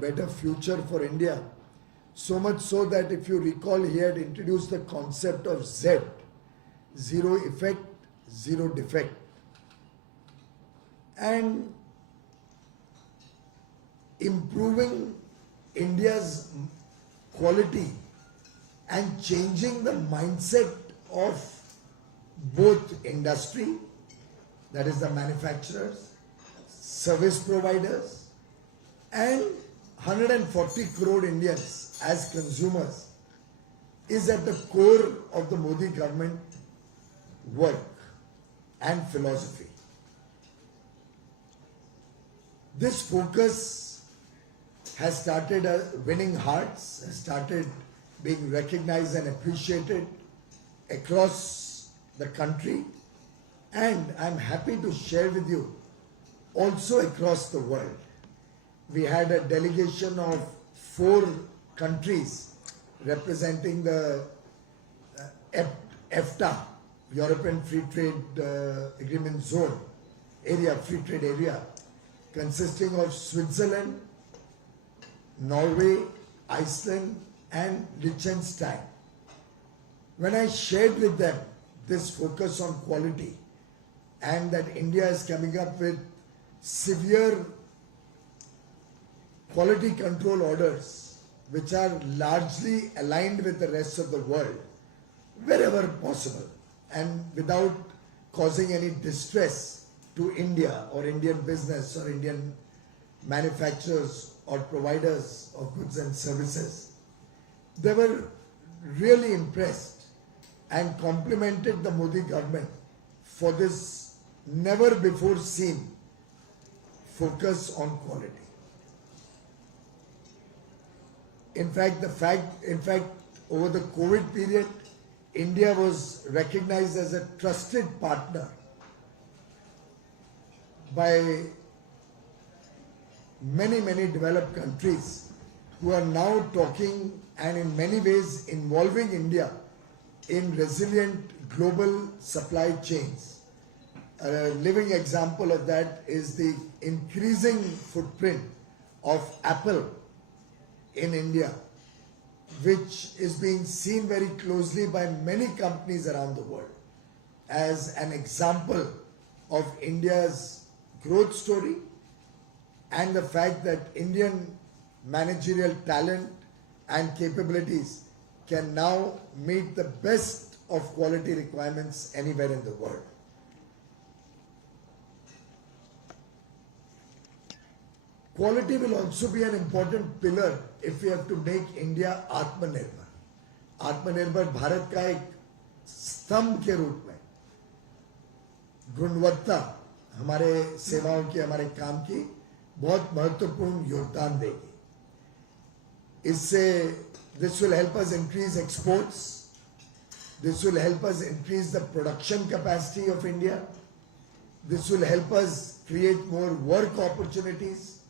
better future for India. So much so that if you recall, he had introduced the concept of Z, zero effect, zero defect. And improving India's quality and changing the mindset of both industry, that is the manufacturers, service providers, and 140 crore Indians as consumers is at the core of the Modi government work and philosophy. This focus has started winning hearts, has started being recognized and appreciated across the country, and I'm happy to share with you also across the world. We had a delegation of 4 countries representing the EFTA, European Free Trade Agreement Zone, free trade area, consisting of Switzerland, Norway, Iceland, and Liechtenstein. When I shared with them this focus on quality and that India is coming up with severe quality control orders which are largely aligned with the rest of the world wherever possible and without causing any distress to India or Indian business or Indian manufacturers or providers of goods and services, they were really impressed and complimented the Modi government for this never before seen focus on quality. In fact, over the COVID period, India was recognized as a trusted partner by many developed countries who are now talking and in many ways involving India in resilient global supply chains. A living example of that is the increasing footprint of Apple in India, which is being seen very closely by many companies around the world as an example of India's growth story and the fact that Indian managerial talent and capabilities can now meet the best of quality requirements anywhere in the world. Quality will also be an important pillar if we have to make India Atmanirbhar. Atmanirbhar Bharat का एक स्तंभ के रूप में गुणवत्ता हमारे सेवाओं की, हमारे काम की बहुत महत्वपूर्ण योगदान देगी. इससे this will help us increase exports. This will help us increase the production capacity of India. This will help us create more work opportunities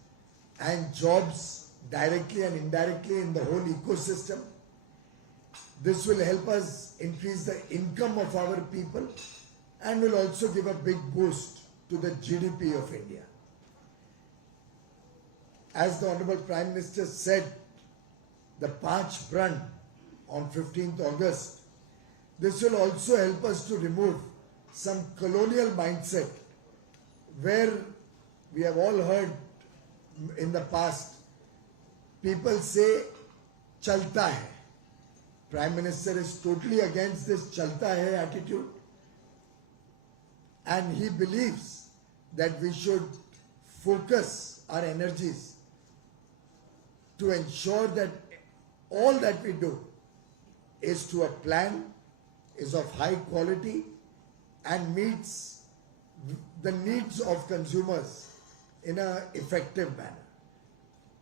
and jobs directly and indirectly in the whole ecosystem. This will help us increase the income of our people and will also give a big boost to the GDP of India. As the Honorable Prime Minister said, the Panch Pran on 15th August, this will also help us to remove some colonial mindset where we have all heard in the past people say chalta hai. Prime Minister is totally against this chalta hai attitude, and he believes that we should focus our energies to ensure that all that we do is to a plan, is of high quality and meets the needs of consumers in an effective manner.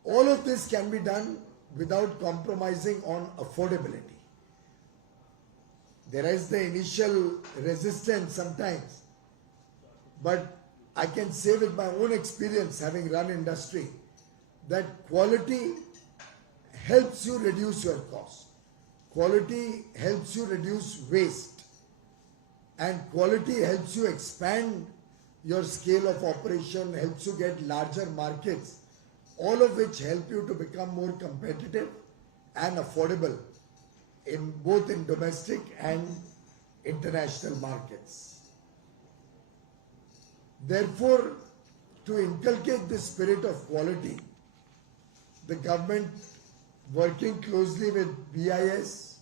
All of this can be done without compromising on affordability. There is the initial resistance sometimes, but I can say with my own experience, having run industry, that quality helps you reduce your cost. Quality helps you reduce waste. And quality helps you expand your scale of operation, helps you get larger markets all of which help you to become more competitive and affordable in both in domestic and international markets. Therefore, to inculcate this spirit of quality, the government, working closely with BIS,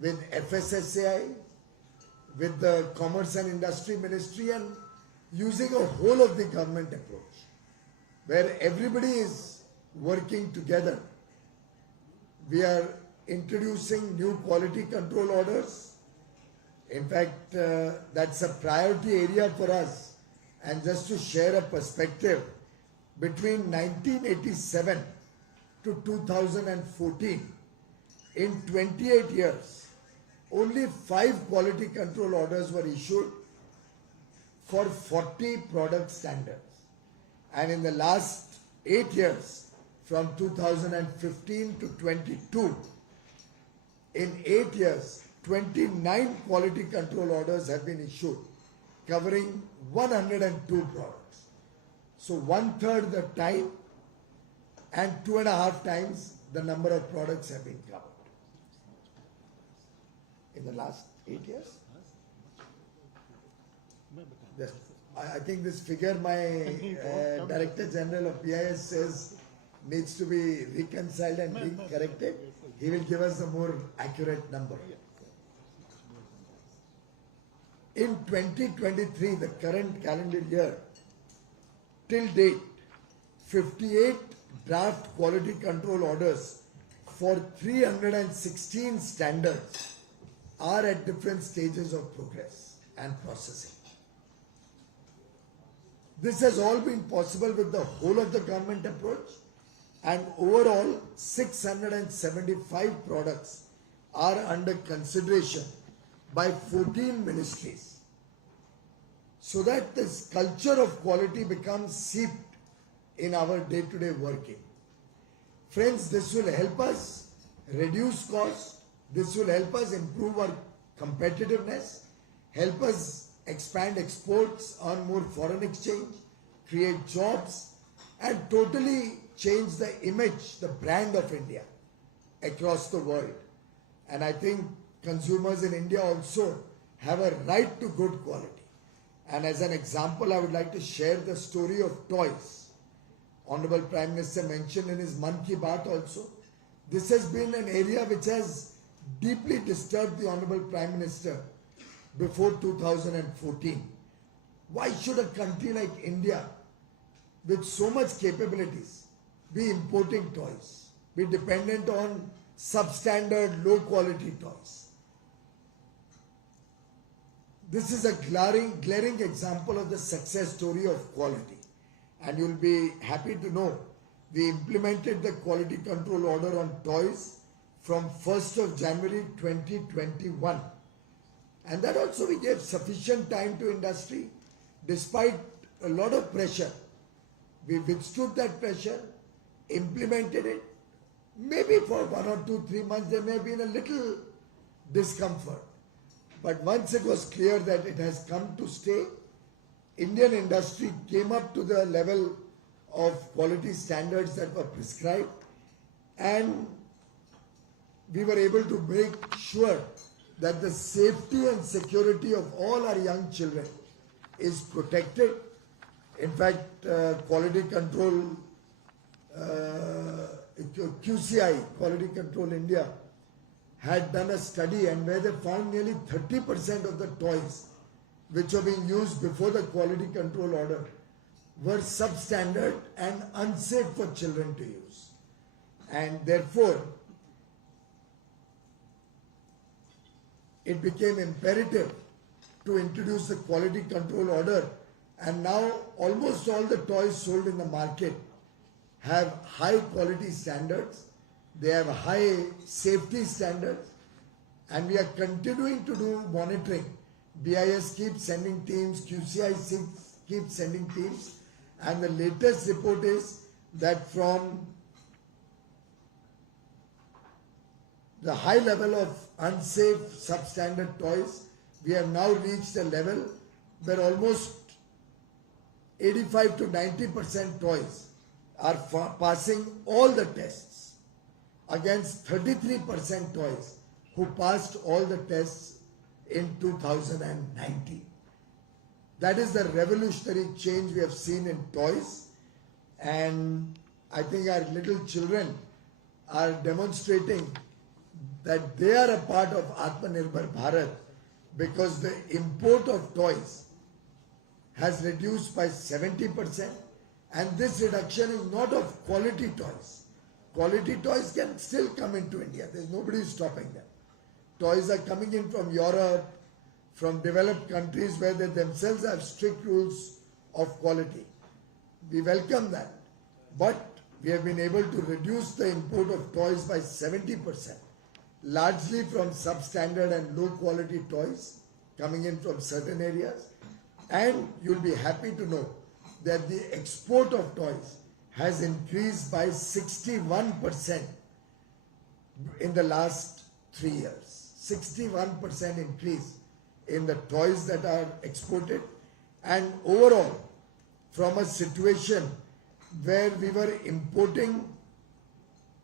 with FSSAI, with the Commerce and Industry Ministry, and using a whole of the government approach, where everybody is working together. We are introducing new quality control orders. In fact, that's a priority area for us. And just to share a perspective, between 1987 to 2014, in 28 years, only 5 quality control orders were issued for 40 product standards. And in the last 8 years, from 2015 to 22, in 8 years, 29 quality control orders have been issued, covering 102 products. So 1/3 the time and 2.5 times the number of products have been covered in the last 8 years. Yes. I think this figure my Director General of BIS says needs to be reconciled and corrected. He will give us a more accurate number. In 2023, the current calendar year, till date, 58 draft quality control orders for 316 standards are at different stages of progress and processing. This has all been possible with the whole of the government approach, and overall 675 products are under consideration by 14 ministries, so that this culture of quality becomes seeped in our day-to-day working. Friends, this will help us reduce costs, this will help us improve our competitiveness, help us expand exports, earn more foreign exchange, create jobs, and totally change the image, the brand of India across the world. And I think consumers in India also have a right to good quality. And as an example, I would like to share the story of toys. Honorable Prime Minister mentioned in his Mann Ki Baat also. This has been an area which has deeply disturbed the Honorable Prime Minister before 2014. Why should a country like India, with so much capabilities, be importing toys, be dependent on substandard, low quality toys? This is a glaring example of the success story of quality. And you'll be happy to know we implemented the quality control order on toys from 1st of January 2021. And that also we gave sufficient time to industry. Despite a lot of pressure, we withstood that pressure, implemented it. Maybe for 1 or 2, 3 months there may have been a little discomfort. But once it was clear that it has come to stay, Indian industry came up to the level of quality standards that were prescribed, and we were able to make sure that the safety and security of all our young children is protected. In fact, quality control, QCI, Quality Control India, had done a study, and where they found nearly 30% of the toys which were being used before the quality control order were substandard and unsafe for children to use. And therefore, it became imperative to introduce the quality control order, and now almost all the toys sold in the market have high quality standards, they have high safety standards, and we are continuing to do monitoring. BIS keeps sending teams, QCI keeps sending teams, and the latest report is that from the high level of unsafe substandard toys, we have now reached a level where almost 85 to 90% toys are passing all the tests against 33% toys who passed all the tests in 2019. That is the revolutionary change we have seen in toys, and I think our little children are demonstrating that they are a part of Atmanirbhar Bharat because the import of toys has reduced by 70%, and this reduction is not of quality toys. Quality toys can still come into India. There's nobody stopping them. Toys are coming in from Europe, from developed countries where they themselves have strict rules of quality. We welcome that. But we have been able to reduce the import of toys by 70%, largely from substandard and low quality toys coming in from certain areas. And you'll be happy to know that the export of toys has increased by 61% in the last 3 years. 61% increase in the toys that are exported, and overall from a situation where we were importing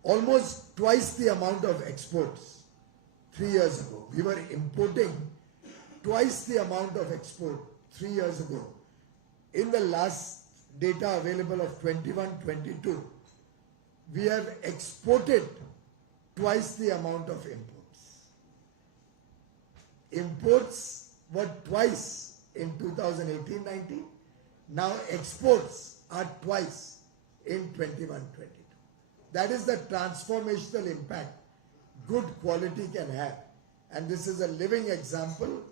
almost twice the amount of exports 3 years ago. We were importing twice the amount of export 3 years ago. In the last data available of 21-22, we have exported twice the amount of imports. Imports were twice in 2018-19. Now exports are twice in 21-22. That is the transformational impact good quality can have. And this is a living example.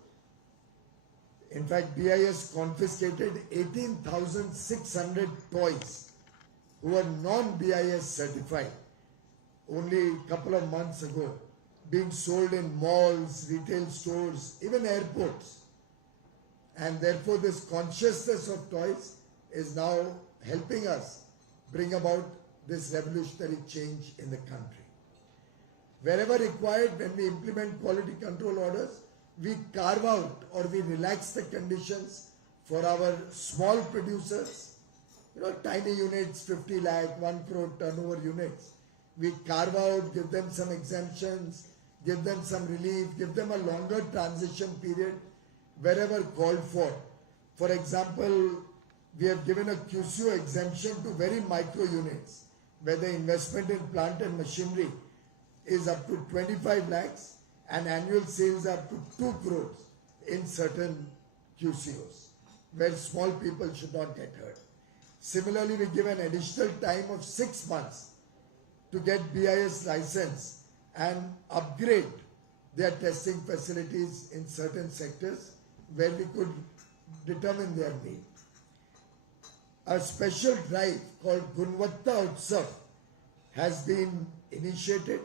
In fact, BIS confiscated 18,600 toys who were non-BIS certified only a couple of months ago, being sold in malls, retail stores, even airports. And therefore this consciousness of toys is now helping us bring about this revolutionary change in the country. Wherever required, when we implement quality control orders, we carve out or we relax the conditions for our small producers, tiny units, 50 lakh, 1 crore turnover units. We carve out, give them some exemptions, give them some relief, give them a longer transition period wherever called for. For example, we have given a QCO exemption to very micro units where the investment in plant and machinery is up to 25 lakhs and annual sales up to 2 crores in certain QCOs where small people should not get hurt. Similarly, we give an additional time of 6 months to get BIS license and upgrade their testing facilities in certain sectors where we could determine their need. A special drive called Gunvatta Utsav has been initiated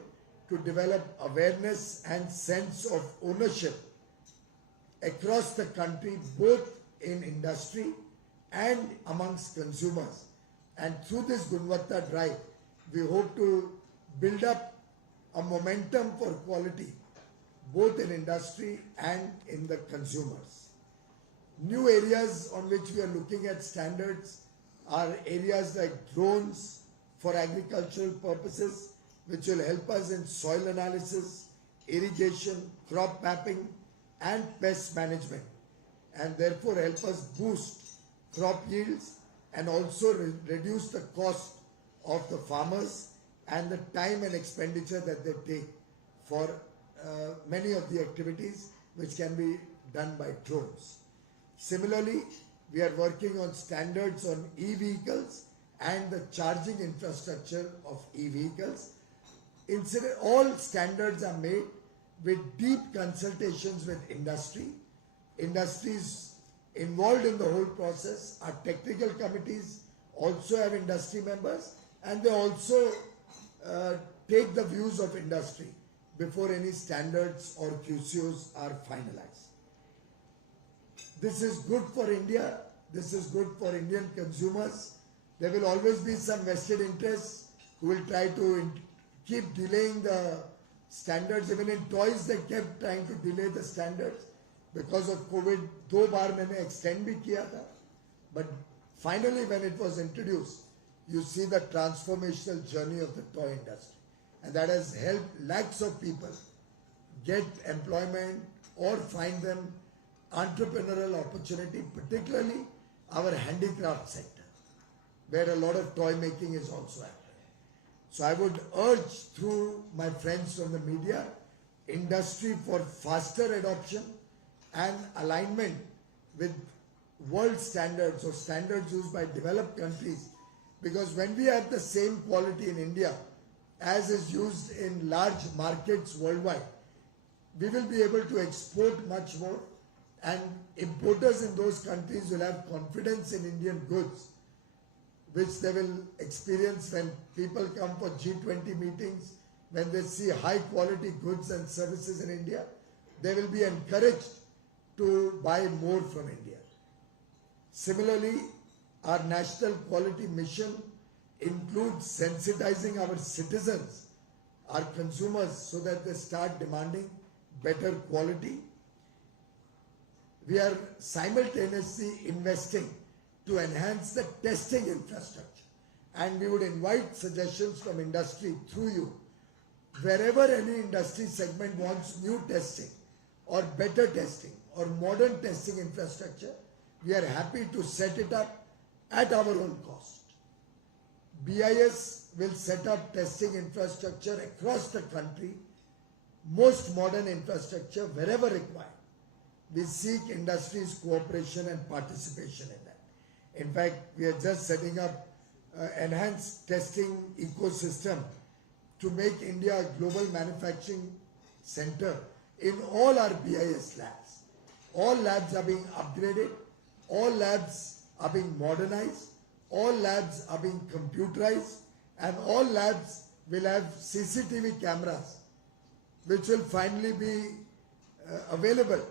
to develop awareness and sense of ownership across the country, both in industry and amongst consumers. And through this Gunvatta drive, we hope to build up a momentum for quality, both in industry and in the consumers. New areas on which we are looking at standards are areas like drones for agricultural purposes, which will help us in soil analysis, irrigation, crop mapping, and pest management, and therefore help us boost crop yields and also reduce the cost of the farmers and the time and expenditure that they take for many of the activities which can be done by drones. Similarly, we are working on standards on e-vehicles and the charging infrastructure of e-vehicles. All standards are made with deep consultations with industry. Industries involved in the whole process, our technical committees also have industry members, and they also take the views of industry before any standards or QCOs are finalized. This is good for India. This is good for Indian consumers. There will always be some vested interests who will try to keep delaying the standards. Even in toys, they kept trying to delay the standards because of COVID. 2 बार मैंने extend भी किया था, but finally when it was introduced, you see the transformational journey of the toy industry. And that has helped lakhs of people get employment or find them entrepreneurial opportunity, particularly our handicraft sector, where a lot of toy making is also happening. So I would urge through my friends from the media, industry for faster adoption and alignment with world standards or standards used by developed countries, because when we have the same quality in India as is used in large markets worldwide, we will be able to export much more, and importers in those countries will have confidence in Indian goods, which they will experience when people come for G20 meetings, when they see high quality goods and services in India, they will be encouraged to buy more from India. Similarly, our national quality mission includes sensitizing our citizens, our consumers, so that they start demanding better quality. We are simultaneously investing to enhance the testing infrastructure, and we would invite suggestions from industry through you. Wherever any industry segment wants new testing or better testing or modern testing infrastructure, we are happy to set it up at our own cost. BIS will set up testing infrastructure across the country, most modern infrastructure wherever required. We seek industry's cooperation and participation in that. In fact, we are just setting up enhanced testing ecosystem to make India a global manufacturing center in all our BIS labs. All labs are being upgraded, all labs are being modernized, all labs are being computerized, and all labs will have CCTV cameras which will finally be available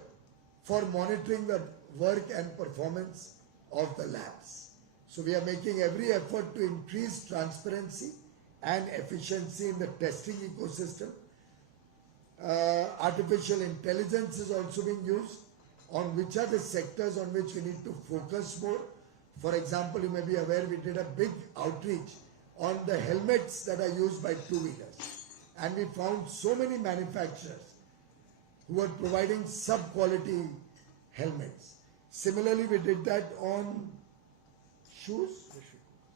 for monitoring the work and performance of the labs. So we are making every effort to increase transparency and efficiency in the testing ecosystem. Artificial intelligence is also being used on which are the sectors on which we need to focus more. For example, you may be aware we did a big outreach on the helmets that are used by two-wheelers, and we found so many manufacturers who are providing sub-quality helmets. Similarly, we did that on shoes,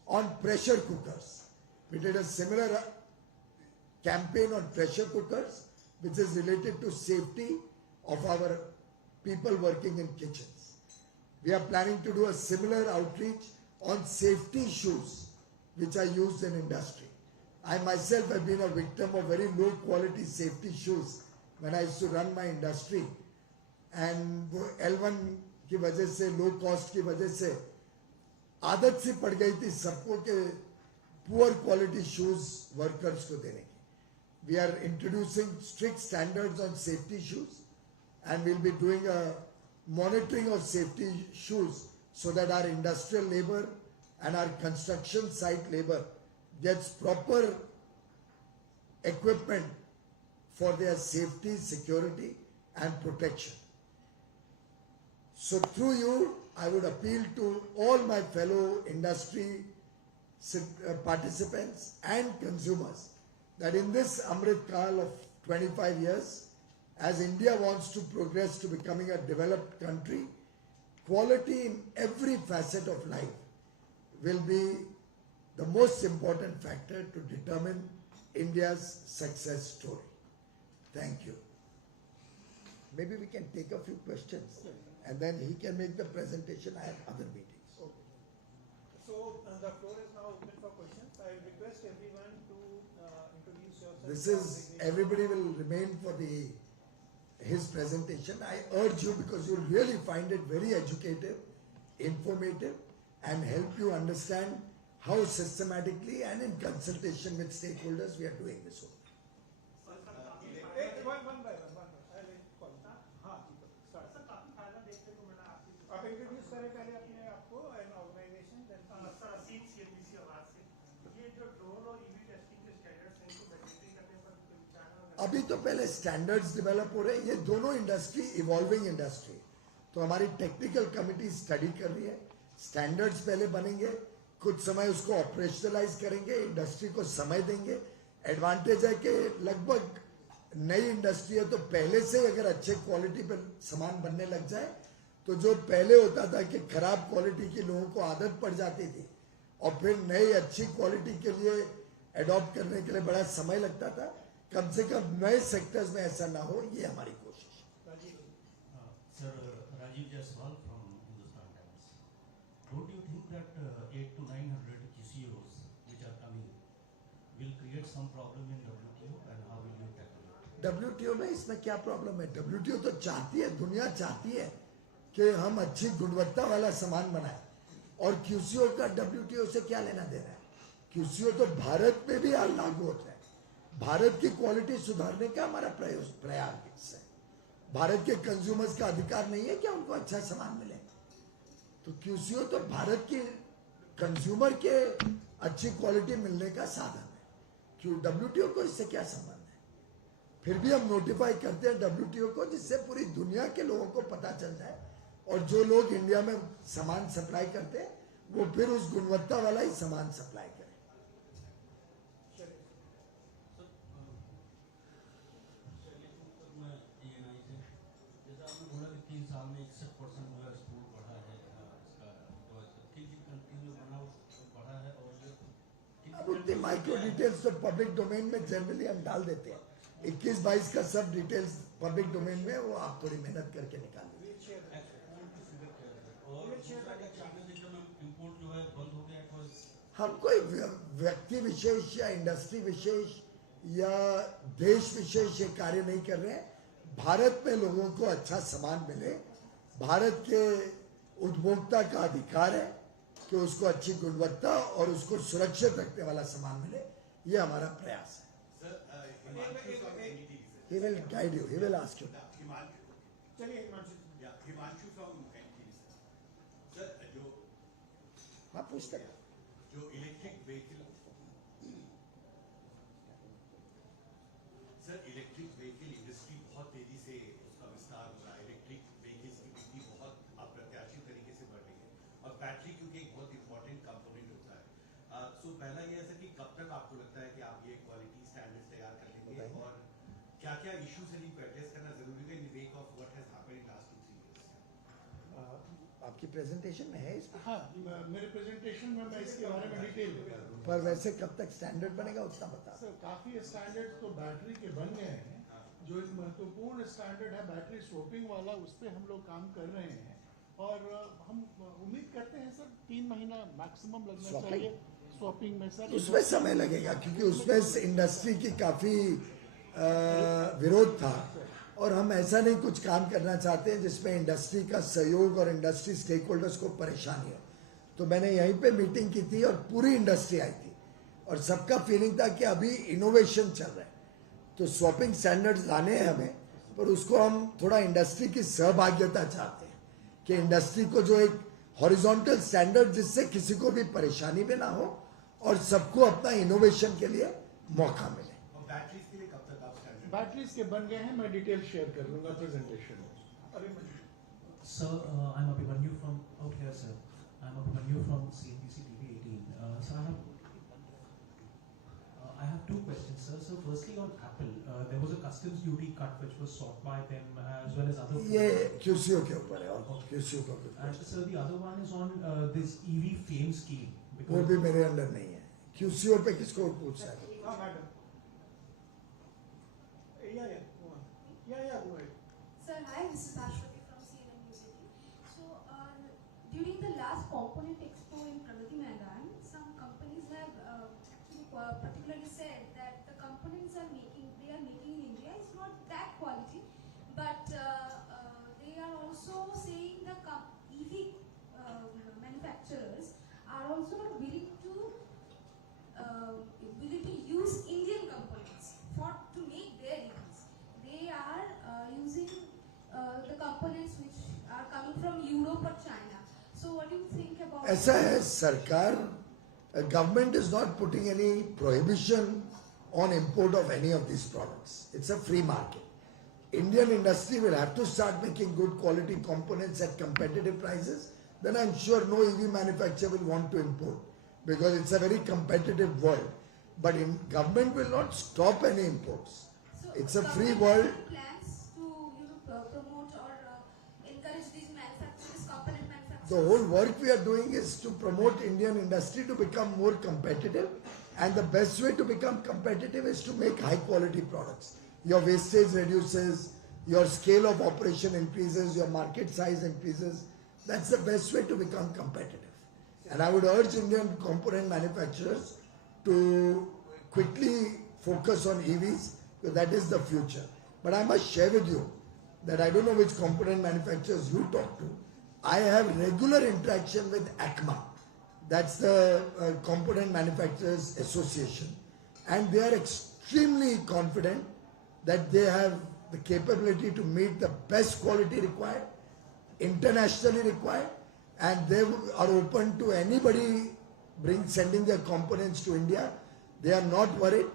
on pressure cookers. We did a similar campaign on pressure cookers, which is related to safety of our people working in kitchens. We are planning to do a similar outreach on safety shoes, which are used in industry. I myself have been a victim of very low quality safety shoes when I used to run my industry, and L1 की वजह से, low cost की वजह से आदत सी पड़ गई थी सबको के पुअर क्वालिटी शूज वर्कर्स को देने की. We are introducing strict standards on safety shoes, and we'll be doing a monitoring of safety shoes so that our industrial labor and our construction site labor gets proper equipment for their safety, security and protection. So through you, I would appeal to all my fellow industry participants and consumers that in this Amrit Kal of 25 years, as India wants to progress to becoming a developed country, quality in every facet of life will be the most important factor to determine India's success story. Thank you. Maybe we can take a few questions and then he can make the presentation. I have other meetings. Okay. So the floor is now open for questions. I request everyone to introduce yourself. This is, everybody will remain for his presentation. I urge you, because you'll really find it very educative, informative, and help you understand how systematically and in consultation with stakeholders we are doing this work. One by one. I'll call. हाँ, start. आप introduce करें पहले अपने आप को and organisation, then sir असीम सीएमबीसी आवाज से. ये जो ड्रोन और ईवी टेस्टिंग के स्टैंडर्ड्स हैं इनको मैंडेटरी करने पर कोई विचार है? अभी तो पहले स्टैंडर्ड्स डेवलप हो रहे हैं. ये दोनों इंडस्ट्री इवॉल्विंग इंडस्ट्री, तो हमारी टेक्निकल कमिटी स्टडी कर रही है. स्टैंडर्ड्स पहले बनेंगे, कुछ समय उसको ऑपरेशनलाइज करेंगे, इंडस्ट्री को समय देंगे। एडवांटेज है कि लगभग नई इंडस्ट्री है तो पहले से अगर अच्छे क्वालिटी पे सामान बनने लग जाए तो जो पहले होता था कि खराब क्वालिटी की लोगों को आदत पड़ जाती थी और फिर नई अच्छी क्वालिटी के लिए एडॉप्ट करने के लिए बड़ा समय लगता था, कम से कम नए सेक्टर्स में ऐसा ना हो, ये हमारी कोशिश है। Sir, Rajiv Jaiswal from Hindustan Times. Don't you think that 8 to 900 QCOs which are coming will create some problem in WTO and how will you tackle it? WTO में इसमें क्या प्रॉब्लम है? WTO तो चाहती है, दुनिया चाहती है कि हम अच्छी गुणवत्ता वाला सामान बनाए और QCO का WTO से क्या लेना देना है? QCO तो भारत में भी लागू होता है। भारत की क्वालिटी सुधारने का हमारा प्रयास है। भारत के कंज्यूमर्स का अधिकार नहीं है कि उनको अच्छा सामान मिले, तो QCO तो भारत की कंज्यूमर के अच्छी क्वालिटी मिलने का साधन है। क्यों WTO को इससे क्या संबंध है? फिर भी हम नोटिफाई करते हैं WTO को, जिससे पूरी दुनिया के लोगों को पता चल जाए और जो लोग इंडिया में सामान सप्लाई करते हैं वो फिर उस गुणवत्ता वाला ही सामान सप्लाई करें। जैसा आपने बोला कि 3 साल में 61% जो है एक्सपोर्ट बढ़ा है इसका, तो किन किन कंट्रीज में बढ़ा है और अब उतनी माइक्रो डिटेल्स तो पब्लिक डोमेन में जनरली हम डाल देते हैं। 21-22 का सब डिटेल्स पब्लिक डोमेन में, वो आप थोड़ी मेहनत करके निकाल लीजिए। इम्पोर्ट जो है बंद हो गया है। हम कोई व्यक्ति विशेष या इंडस्ट्री विशेष या देश विशेष ये कार्य नहीं कर रहे हैं। भारत में लोगों को अच्छा सामान मिले, भारत के उपभोक्ता का अधिकार है कि उसको अच्छी गुणवत्ता और उसको सुरक्षित रखने वाला सामान मिले, ये हमारा प्रयास है। He will guide you, he will ask you. चलिए हिमांशु फ्रॉम एनटीपीसी। सर, हाँ पूछते हैं। जो इलेक्ट्रिक व्हीकल इंडस्ट्री बहुत तेजी से उसका विस्तार हो रहा है। इलेक्ट्रिक व्हीकल्स की बिक्री बहुत अप्रत्याशित तरीके से बढ़ रही है और बैटरी क्योंकि एक बहुत इंपॉर्टेंट कंपोनेंट होता है। सो पहला ये है सर कि कब तक आपको लगता है कि आप ये क्वालिटी स्टैंडर्ड्स तैयार कर लेंगे और क्या क्या इश्यूज है जिनको एड्रेस करना जरूरी है in the wake of what has happened in last 2-3 years? आपकी प्रेजेंटेशन में है इसमें? हाँ, मेरे प्रेजेंटेशन में मैं इसके बारे में डिटेल पर वैसे कब तक स्टैंडर्ड बनेगा उतना बता। सर, काफी स्टैंडर्ड तो बैटरी के बन गए हैं। जो एक महत्वपूर्ण स्टैंडर्ड है बैटरी स्वैपिंग वाला, उस पर हम लोग काम कर रहे हैं और हम उम्मीद करते हैं सर 3 महीना मैक्सिमम लगना चाहिए स्वैपिंग में सर। उसमें समय लगेगा क्योंकि उसमें इंडस्ट्री की काफी विरोध था और हम ऐसा नहीं कुछ काम करना चाहते हैं जिसमें इंडस्ट्री का सहयोग और इंडस्ट्री स्टेक होल्डर्स को परेशानी हो। तो मैंने यहीं पे मीटिंग की थी और पूरी इंडस्ट्री आई थी और सबका फीलिंग था कि अभी इनोवेशन चल रहा है, तो स्वैपिंग स्टैंडर्ड्स लाने हैं हमें, पर उसको हम थोड़ा इंडस्ट्री की सहभागिता चाहते हैं कि इंडस्ट्री को जो एक हॉरिजॉन्टल स्टैंडर्ड जिससे किसी को भी परेशानी भी ना हो और सबको अपना इनोवेशन के लिए मौका मिले। बैटरीज के लिए कब तक आप स्टैंडर्ड? बैटरीज के बन गए हैं, मैं डिटेल शेयर कर लूंगा प्रेजेंटेशन में। Sir, I'm Abhimanyu from out here, sir. I'm Abhimanyu from CNBC TV 18. Sir, I have 2 questions, sir. So, firstly, on Apple, there was a customs duty cut which was sought by them as well as other. ये QCO के ऊपर है और QCO का ऊपर। And sir, the other one is on this EV FAME scheme. वो भी मेरे अंडर नहीं है। QCO पे किसको पूछ सकते? हाँ madam, go ahead. Sir, hi, this is Ashwati from CNN News 18. So, during the last component expo in Pragati Maidan, some companies have particularly said that the components they are making in India is not that quality, but they are also saying the EV manufacturers are also not willing to use Indian components to make their EVs. They are using the components which are coming from Europe or China. So what do you think about ऐसा है, सरकार government is not putting any prohibition on import of any of these products. It's a free market. Indian industry will have to start making good quality components at competitive prices. Then I'm sure no EV manufacturer will want to import. because it's a very competitive world. But government will not stop any imports. So It's a free government world. has plans to promote or encourage these manufacturers, component manufacturers. The whole work we are doing is to promote Indian industry to become more competitive, and the best way to become competitive is to make high quality products. Your wastage reduces, your scale of operation increases, your market size increases. That's the best way to become competitive. And I would urge Indian component manufacturers to quickly focus on EVs, because that is the future. But I must share with you that I don't know which component manufacturers you talk to. I have regular interaction with ACMA. That's the Component Manufacturers Association. And they are extremely confident that they have the capability to meet the best quality required, internationally required, and they are open to anybody sending their components to India. They are not worried.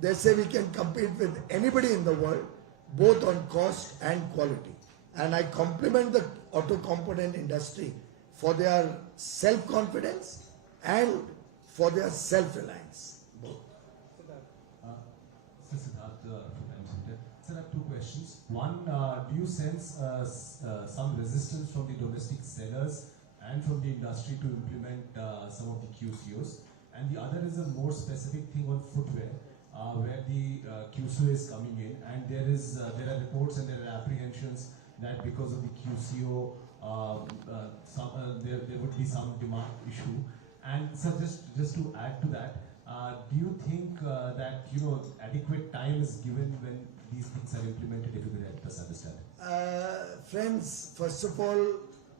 They say we can compete with anybody in the world, both on cost and quality. And I compliment the auto component industry for their self-confidence and for their self-reliance. Both. Siddharth from Times Center. Sir, I have two questions. One, do you sense some resistance from the domestic sellers and from the industry to implement some of the QCOs? And the other is a more specific thing on footwear, where the QCO is coming in, and there are reports and there are apprehensions that because of the QCO, there would be some demand issue. And so just to add to that, do you think that adequate time is given when these things are implemented? If you could help us understand. Friends, first of all,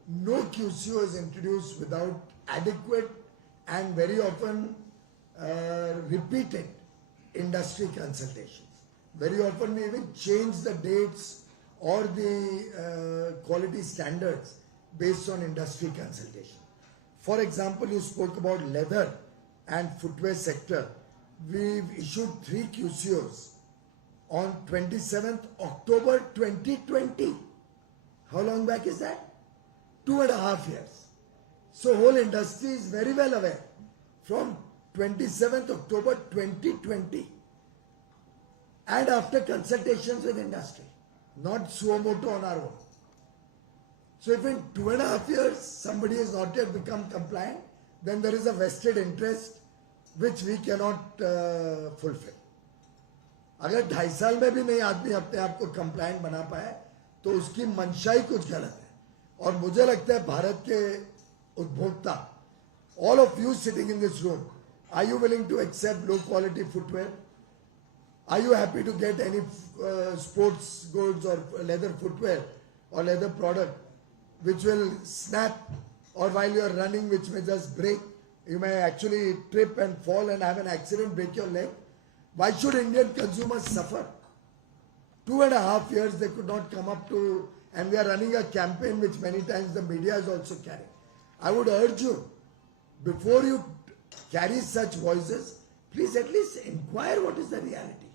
no QCO is introduced without adequate and very often repeated industry consultations. Very often we even change the dates or the quality standards based on industry consultation. For example, you spoke about leather and footwear sector. We've issued 3 QCOs on 27th October 2020. How long back is that? 2.5 years. So whole industry is very well aware. From 27th October 2020, and after consultations with industry, not suo moto on our own. So if in 2.5 years somebody has not yet become compliant, then there is a vested interest which we cannot fulfill. अगर 2.5 साल में भी नहीं आदमी अपने आप को compliant बना पाए तो उसकी मंशा ही कुछ गलत है. और मुझे लगता है भारत के उपभोक्ता, all of you sitting in this room, are you willing to accept low quality footwear? Are you happy to get any sports goods or leather footwear or leather product which will snap, or while you are running which may just break? You may actually trip and fall and have an accident, break your leg. Why should Indian consumers suffer? 2.5 years they could not come up to, and we are running a campaign which many times the media is also carrying. I would urge you, before you carry such voices, please at least inquire what is the reality.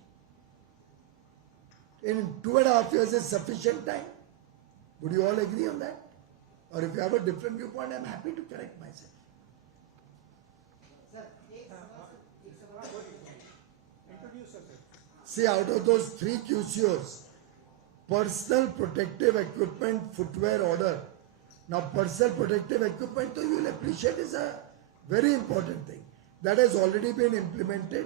In 2.5 years is sufficient time. Would you all agree on that? Or if you have a different viewpoint, I am happy to correct myself. See, out of those 3 QCOs, personal protective equipment footwear order. Now, personal protective equipment, so you will appreciate, is a very important thing. That has already been implemented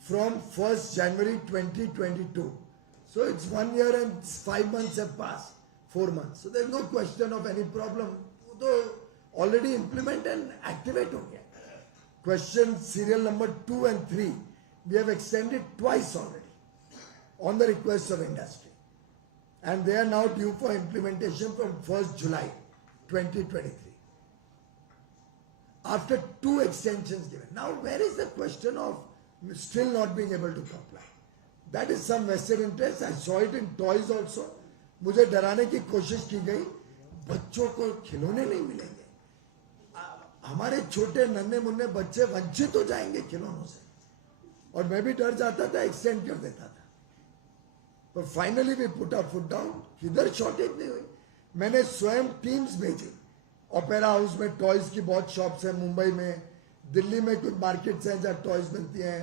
from 1st January 2022. So it's 1 year and 5 months have passed, 4 months. So there's no question of any problem. Though already implement and activate ho gaya. Question serial number 2 and 3, we have extended twice already on the request of industry. And they are now due for implementation from 1st July 2023. After 2 extensions given. Now where is the question of still not being able to comply? That is some vested interest. I saw it in toys also. मुझे डराने की कोशिश की गई, बच्चों को खिलौने नहीं मिलेंगे. हमारे छोटे नन्हे मुन्ने बच्चे वंचित हो जाएंगे खिलौनों से. और मैं भी डर जाता था, एक्सटेंड कर देता था. But finally we put our foot down. किधर शॉर्टेज नहीं हुई. मैंने स्वयं टीम्स भेजी ओपेरा हाउस में टॉयज की बहुत शॉप्स हैं मुंबई में, दिल्ली में कुछ मार्केट्स हैं जहाँ टॉयज मिलती हैं,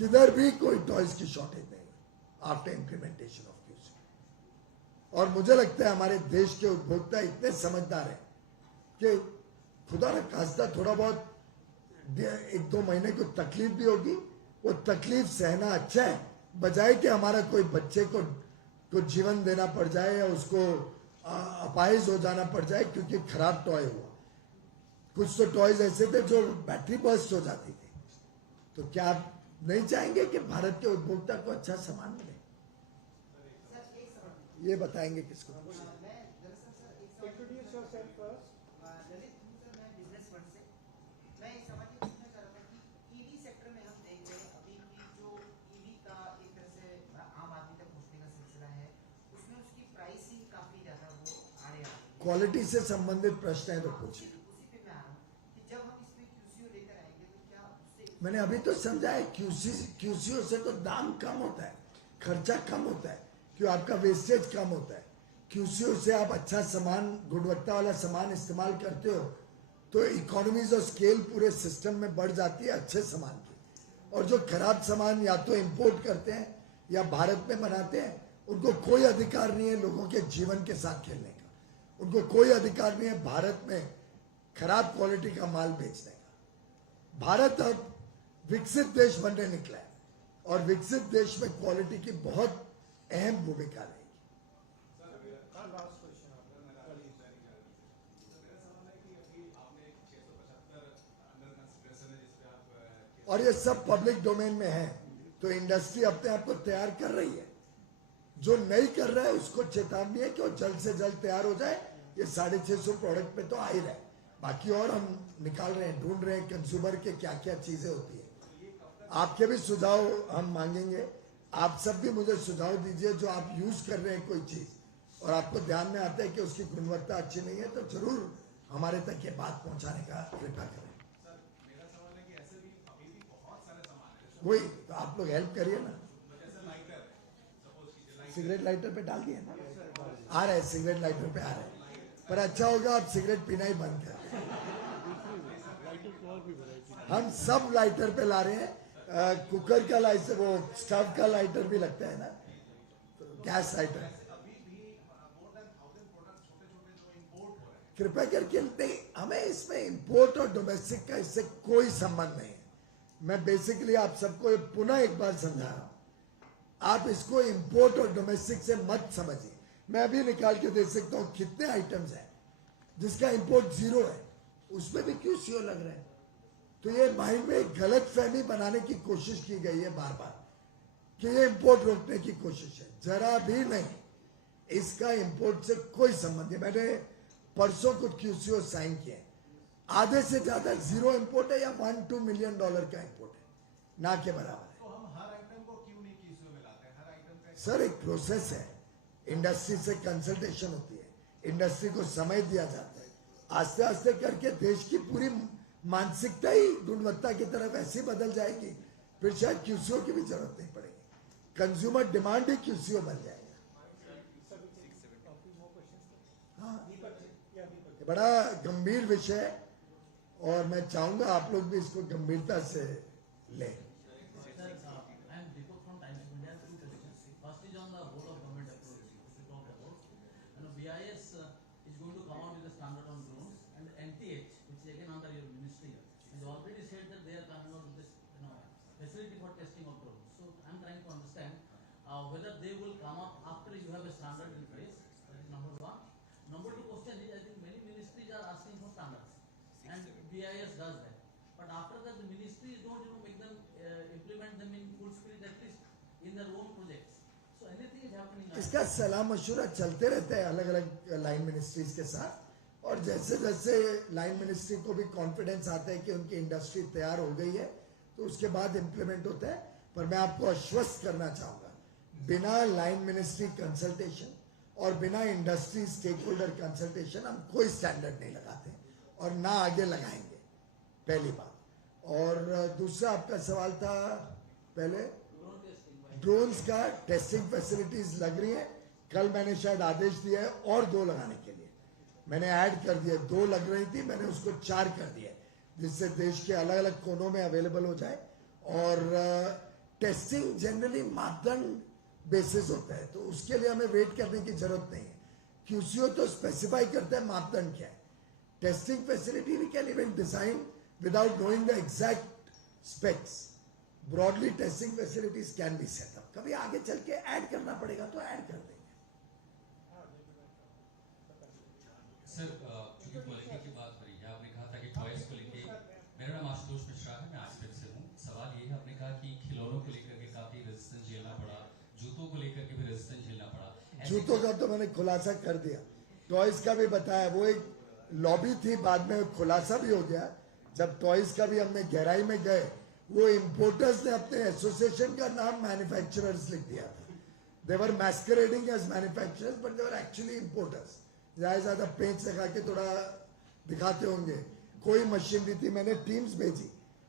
किधर भी कोई टॉयज की शॉर्टेज नहीं आफ्टर इम्प्लीमेंटेशन ऑफ क्यूसी। और मुझे लगता है हमारे देश के उपभोक्ता इतने समझदार हैं कि खुदा न खास्ता थोड़ा बहुत 1-2 महीने को तकलीफ भी होगी, वो तकलीफ सहना अच्छा है, बजाय कि हमारा कोई बच्चे को जीवन देना पड़ जाए या उसको अपाहिज हो जाना पड़ जाए क्योंकि खराब टॉय हुआ। कुछ तो टॉयज ऐसे थे जो बैटरी बर्स्ट हो जाती थी। तो क्या आप नहीं चाहेंगे कि भारत के उपभोक्ता को अच्छा सामान मिले? ये बताएंगे किसको? Introduce yourself first. ललित हूँ सर, मैं बिजनेस फंड से। मैं इस सवाल ये पूछना चाह रहा था कि ईवी सेक्टर में हम देख रहे हैं अभी की जो ईवी का एक तरह से आम आदमी तक पहुँचने का सिलसिला है, उसमें उसकी प्राइसिंग काफी ज्यादा वो आड़े आ रही है। क्वालिटी से संबंधित प्रश्न है तो पूछिए। उसी पे मैं आ रहा हूँ कि जब हम इसमें क्यूसीओ लेकर आएंगे तो क्या उससे मैंने अभी तो समझा है क्यूसीओ से तो दाम कम होता है, खर्चा कम होता है, क्यों आपका वेस्टेज कम होता है। क्यूसीओ से आप अच्छा सामान, गुणवत्ता वाला सामान इस्तेमाल करते हो तो इकोनॉमीज ऑफ स्केल पूरे सिस्टम में बढ़ जाती है अच्छे सामान की। और जो खराब सामान या तो इंपोर्ट करते हैं या भारत में बनाते हैं, उनको कोई अधिकार नहीं है लोगों के जीवन के साथ खेलने का, उनको कोई अधिकार नहीं है भारत में खराब क्वालिटी का माल बेचने का। भारत अब विकसित देश बनने निकला है और विकसित देश में क्वालिटी की बहुत अहम भूमिका रहेगी। और ये सब पब्लिक डोमेन में है, तो इंडस्ट्री अपने आप को तैयार कर रही है। जो नहीं कर रहा है उसको चेतावनी है कि वो जल्द से जल्द तैयार हो जाए। ये 650 प्रोडक्ट पे तो आ ही रहा है, बाकी और हम निकाल रहे हैं, ढूंढ रहे हैं कंज्यूमर के क्या क्या चीजें होती है। आपके भी सुझाव हम मांगेंगे, आप सब भी मुझे सुझाव दीजिए जो आप यूज कर रहे हैं कोई चीज और आपको ध्यान में आता है कि उसकी गुणवत्ता अच्छी नहीं है, तो जरूर हमारे तक ये बात पहुंचाने का कृपा करें। वही तो आप लोग हेल्प करिए ना। सिगरेट लाइटर पे डाल दिए ना, आ रहे हैं सिगरेट लाइटर पे आ रहे हैं, पर अच्छा होगा आप सिगरेट पीना ही बंद कर। हम सब लाइटर पे ला रहे हैं, कुकर का लाइटर, वो स्टव का लाइटर भी लगता है ना, तो गैस लाइटर। कृपया करके नहीं, हमें इसमें इंपोर्ट और डोमेस्टिक का इससे कोई संबंध नहीं है। मैं बेसिकली आप सबको पुनः एक बार समझा रहा हूं, आप इसको इंपोर्ट और डोमेस्टिक से मत समझिए। मैं अभी निकाल के दे सकता हूं कितने आइटम्स हैं जिसका इंपोर्ट 0 है, उसमें भी क्यूसीओ लग रहा है। तो ये माइंड में एक गलत फहमी बनाने की कोशिश की गई है बार बार कि ये इंपोर्ट रोकने की कोशिश है, जरा भी नहीं। इसका इंपोर्ट से कोई संबंध नहीं। मैंने परसों कुछ क्यूसीओ साइन किए, आधे से ज्यादा 0 इंपोर्ट है या $1-2 मिलियन का इंपोर्ट है, ना के बराबर है। तो हम हर आइटम को क्यों नहीं क्यूसीओ में लाते हैं? हर आइटम का सर एक प्रोसेस है, इंडस्ट्री से कंसल्टेशन होती है, इंडस्ट्री को समय दिया जाता है, आस्ते आस्ते करके देश की पूरी मानसिकता ही गुणवत्ता की तरफ ऐसी बदल जाएगी, फिर शायद क्यूसीओ की भी जरूरत नहीं पड़ेगी, कंज्यूमर डिमांड ही क्यूसीओ बन जाएगा। हाँ, बड़ा गंभीर विषय है और मैं चाहूंगा आप लोग भी इसको गंभीरता से लें। whether they will come up after you have a standard in place. That is number one. Number two question is, I think many ministries are asking for standards, and BIS does that. But after that, the ministries don't make them implement them in full speed, at least in their own projects. So anything is happening. इसका सलाह मशूरा चलते रहता है अलग अलग line ministries के साथ, और जैसे जैसे लाइन मिनिस्ट्री को भी कॉन्फिडेंस आता है कि उनकी इंडस्ट्री तैयार हो गई है तो उसके बाद इम्प्लीमेंट होता है। पर मैं आपको आश्वस्त करना चाहूंगा, बिना लाइन मिनिस्ट्री कंसल्टेशन और बिना इंडस्ट्री स्टेक होल्डर कंसल्टेशन हम कोई स्टैंडर्ड नहीं लगाते और ना आगे लगाएंगे, पहली बात। और दूसरा आपका सवाल था पहले ड्रोन्स का, टेस्टिंग फैसिलिटीज लग रही है, कल मैंने शायद आदेश दिया है और 2 लगाने के लिए। मैंने ऐड कर दिया, 2 लग रही थी, मैंने उसको 4 कर दिया, जिससे देश के अलग अलग कोनों में अवेलेबल हो जाए। और टेस्टिंग जनरली मापदंड बेसिस होता है, तो उसके लिए हमें वेट करने की जरूरत नहीं है। क्यूसीओ तो स्पेसिफाई करता है मापदंड क्या है। Testing facility we can even design without knowing the exact specs. Broadly testing facilities can be set up. कभी आगे चल के ऐड करना पड़ेगा तो ऐड कर देंगे। सर, चूंकि क्वालिटी की बात हो रही है, आपने कहा था कि टॉयज को लेके, मेरा नाम आशुतोष मिश्रा है, मैं आसपेट से हूँ। सवाल ये है, आपने कहा कि खिलौनों को लेकर के काफी रेजिस्टेंस झेलना पड़ा, जूतों को लेकर के भी रेजिस्टेंस झेलना पड़ा। जूतों का तो मैंने खुलासा कर दिया, टॉयज का भी बताया। वो एक लॉबी थी, बाद में खुलासा भी हो गया। जब टॉयज का भी हमने गहराई में गए, वो इम्पोर्टर्स ने अपने एसोसिएशन का नाम मैन्युफैक्चरर्स लिख दिया था। They were masquerading as manufacturers but they were actually importers. ज्यादा पेंच लगा के थोड़ा दिखाते होंगे। कोई मशीनरी थी, मैंने टीम्स भेजी।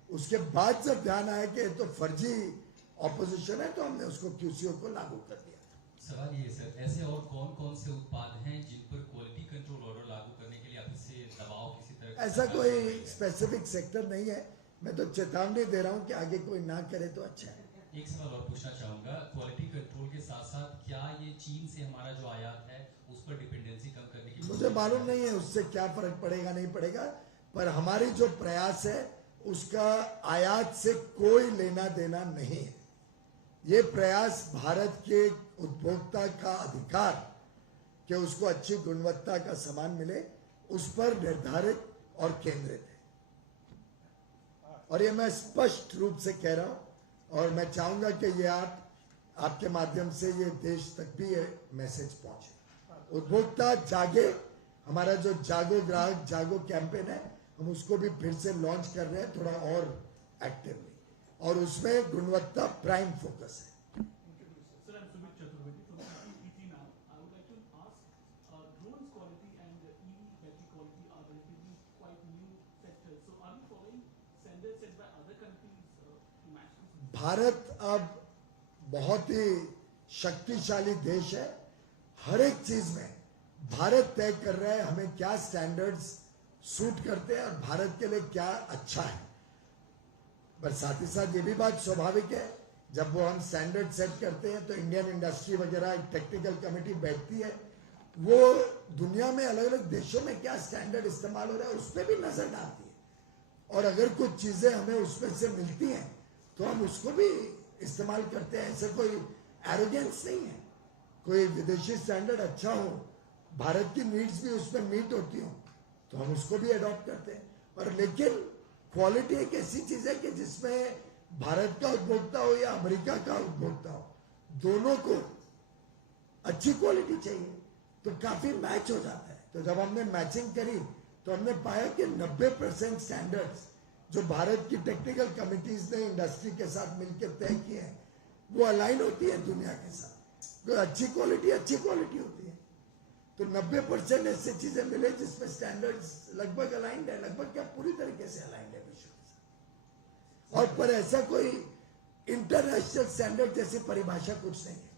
उसके बाद जब ध्यान आया कि तो फर्जी ऑपोजिशन है, तो हमने उसको क्यूसीओ को लागू कर दिया। सवाल ये सर, ऐसे और कौन कौन से उत्पाद हैं जिन पर क्वालिटी कंट्रोल ऑर्डर लागू करने के लिए आप इससे दबाव किसी तरह का? ऐसा कोई स्पेसिफिक सेक्टर नहीं है, मैं तो चेतावनी दे रहा हूँ कि आगे कोई ना करे तो अच्छा है। एक सवाल और पूछना चाहूंगा, क्वालिटी कंट्रोल के साथ साथ क्या ये चीन से हमारा जो आयात है उस पर डिपेंडेंसी कम करने की? मुझे मालूम नहीं है उससे क्या फर्क पड़ेगा नहीं पड़ेगा, पर हमारी जो प्रयास है उसका आयात से कोई लेना देना नहीं है। ये प्रयास भारत के उपभोक्ता का अधिकार कि उसको अच्छी गुणवत्ता का सामान मिले, उस पर निर्धारित और केंद्रित है। और ये मैं स्पष्ट रूप से कह रहा हूं, और मैं चाहूंगा कि ये आपके माध्यम से ये देश तक भी ये मैसेज पहुंचे। उपभोक्ता जागे, हमारा जो जागो ग्राहक जागो कैंपेन है, हम उसको भी फिर से लॉन्च कर रहे हैं थोड़ा और एक्टिवली, और उसमें गुणवत्ता प्राइम फोकस है। Sir, I'm Sumit Chaturvedi from CPT now. I would like to ask, drones quality and EV battery quality are relatively quite new sectors. So are you following standards set by other countries to match this? Bharat अब बहुत ही शक्तिशाली देश है। हर एक चीज में भारत तय कर रहा है हमें क्या स्टैंडर्ड्स सूट करते हैं और भारत के लिए क्या अच्छा है। पर साथ ही साथ ये भी बात स्वाभाविक है, जब वो हम स्टैंडर्ड सेट करते हैं तो इंडियन इंडस्ट्री वगैरह एक टेक्निकल कमेटी बैठती है, वो दुनिया में अलग अलग देशों में क्या स्टैंडर्ड इस्तेमाल हो रहा है उस पर भी नजर डालती है। और अगर कुछ चीजें हमें उसमें से मिलती हैं तो हम उसको भी इस्तेमाल करते हैं। ऐसे कोई एरोगेंस नहीं है। कोई विदेशी स्टैंडर्ड अच्छा हो, भारत की नीड्स भी उसमें मीट होती हो, तो हम उसको भी अडॉप्ट करते हैं। और लेकिन क्वालिटी एक ऐसी चीज है कि जिसमें भारत का उपभोक्ता हो या अमेरिका का उपभोक्ता हो, दोनों को अच्छी क्वालिटी चाहिए, तो काफी मैच हो जाता है। तो जब हमने मैचिंग करी तो हमने पाया कि 90% स्टैंडर्ड्स जो भारत की टेक्निकल कमिटीज ने इंडस्ट्री के साथ मिलकर तय किए हैं, वो अलाइन होती है दुनिया के साथ। तो अच्छी क्वालिटी होती है। तो 90% ऐसी चीजें मिले जिसमें स्टैंडर्ड्स लगभग अलाइंड है, लगभग क्या पूरी तरीके से अलाइंड है विश्व के साथ। और पर ऐसा कोई इंटरनेशनल स्टैंडर्ड जैसी परिभाषा कुछ नहीं है।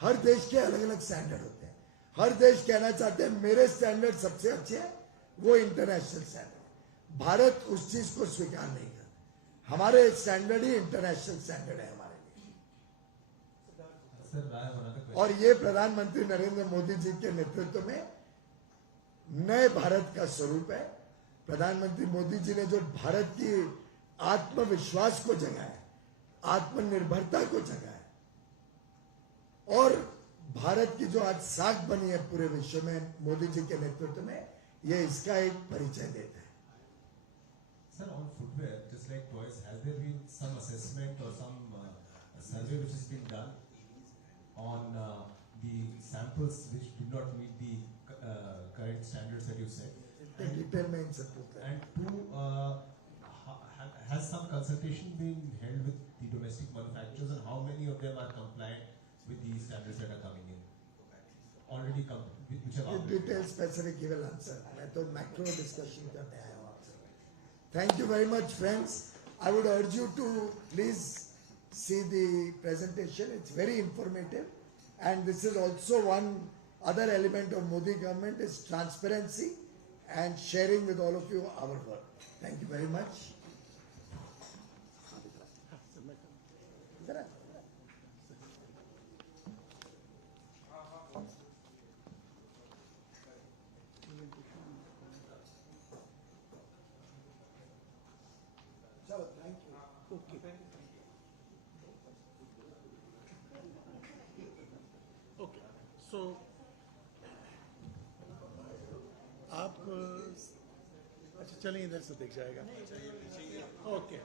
हर देश के अलग अलग स्टैंडर्ड होते हैं। हर देश कहना चाहते हैं मेरे स्टैंडर्ड सबसे अच्छे हैं, वो इंटरनेशनल स्टैंडर्ड। भारत उस चीज को स्वीकार नहीं करता। हमारे स्टैंडर्ड ही इंटरनेशनल स्टैंडर्ड है हमारे लिए। और ये प्रधानमंत्री नरेंद्र मोदी जी के नेतृत्व में नए भारत का स्वरूप है। प्रधानमंत्री मोदी जी ने जो भारत की आत्मविश्वास को जगाया, आत्मनिर्भरता को जगाया, और भारत की जो आज साख बनी है पूरे विश्व में मोदी जी के नेतृत्व में, ये इसका एक परिचय देता है। Sir, on footwear, just like toys, has there been some assessment or some survey which has been done on the samples which do not meet the current standards that you set? Detail में इन सब होता है। And two, has some consultation been held with the domestic manufacturers, and how many of them are compliant with the standards that are coming in? Already come, which have already detail specific he will answer. मैं तो macro discussion करने आया हूँ आपसे। Thank you very much, friends. I would urge you to please see the presentation. It's very informative, and this is also one other element of Modi government is transparency and sharing with all of you our work. Thank you very much. Chalo, thank you. Okay. Okay. So आप अच्छा चलें इधर से देख जाएगा okay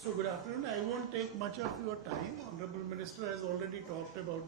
so good afternoon. I won't take much of your time. Honorable Minister has already talked about